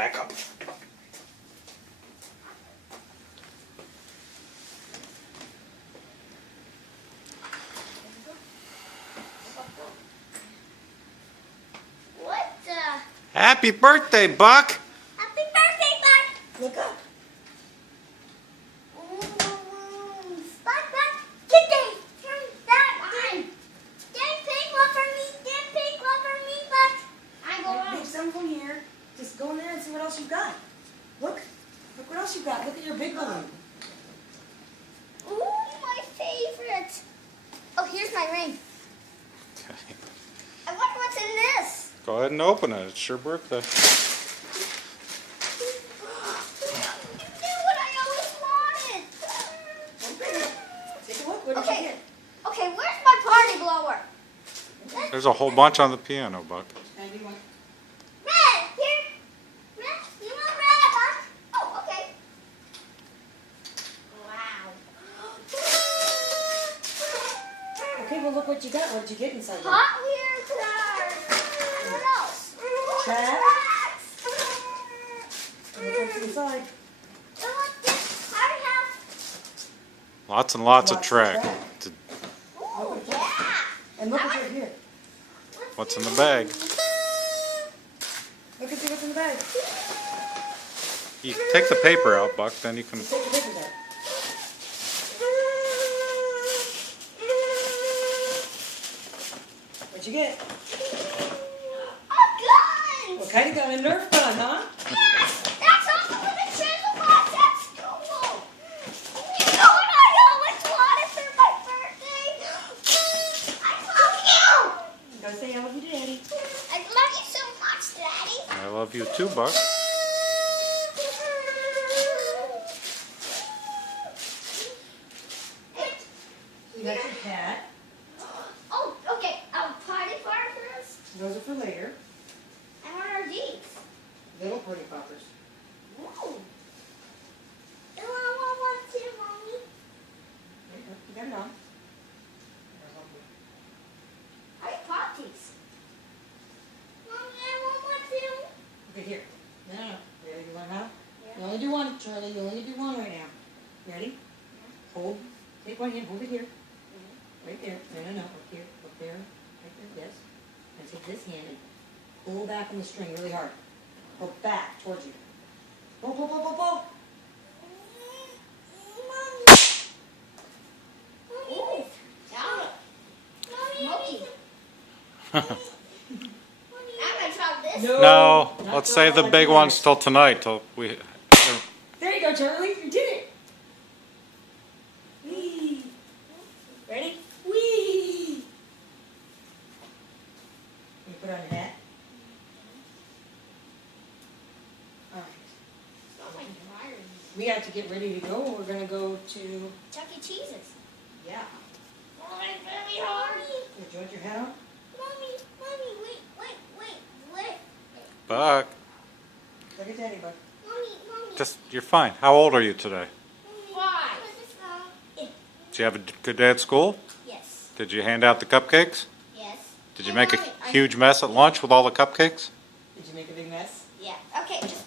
back up. What the? Happy birthday, Buck! Happy birthday, Buck! Look up. Buck, get there! Turn that on! Get pink one for me! Get pink one for me, Buck! I go on. Leave some from here. Just go in there and see what else you've got. Look. Look what else you've got. Look at your big balloon. Ooh, my favorite. Oh, here's my ring. I wonder what's in this. Go ahead and open it. It's your birthday. You do what I always wanted. Take a look. What did you Okay. get? Okay, where's my party blower? There's a whole bunch on the piano, Buck. And you want? Red, here. Red, you want red, Buck? Oh, okay. Wow. Okay, well look what you got. What did you get inside there? Hot Wheels cars. What else? Tracks. Look what's inside. Look, this I have. Lots and lots of Lots of track. track. Oh, yeah. And look what's right here. What's in the bag? Look and see what's in the bag. You take the paper out, Buck, then you can... Take the papers out. What'd you get? A gun. What kind of gun? A Nerf gun, huh? Yes, that's also for the Chisel Box at school. You know what I always wanted for my birthday? I love you. Go say I love you to Daddy. I love you so much, Daddy. I love you too, Buck. You got your cat. Oh, okay. Party poppers. Those are for later. And what are these? Little party poppers. Ooh. Do I want one too, Mommy? There you go. You got it on. I pop these. Mommy, I want one too. Okay, here. No. Ready to learn how? You only do one, Charlie. You only do one right now. Ready? Hold. Take one hand. Hold it here. Right there. No. Up here. Up there. Right there. Yes. And take this hand and pull back on the string really hard. Pull back towards you. Pull, pull, pull, pull, pull. Ooh. Yeah. Smoky. I'm gonna try this. No, not let's for save the all big my ones kids. till tonight, till we... There you go, Charlie. You did it. Whee. Ready? Whee. You put on your hat. All right. Oh my God. We have to get ready to go. We're gonna go to. Chuck E. Cheese's. Yeah. Oh, it's very hard. Did you want your hat on? Mommy, wait. Buck, Look at Daddy, bud. Mommy. just, you're fine. How old are you today? Why? Did you have a good day at school? Yes. Did you hand out the cupcakes? Yes. Did you Hey, make Mommy, a huge mess at lunch with all the cupcakes? Did you make a big mess? Yeah. Okay, just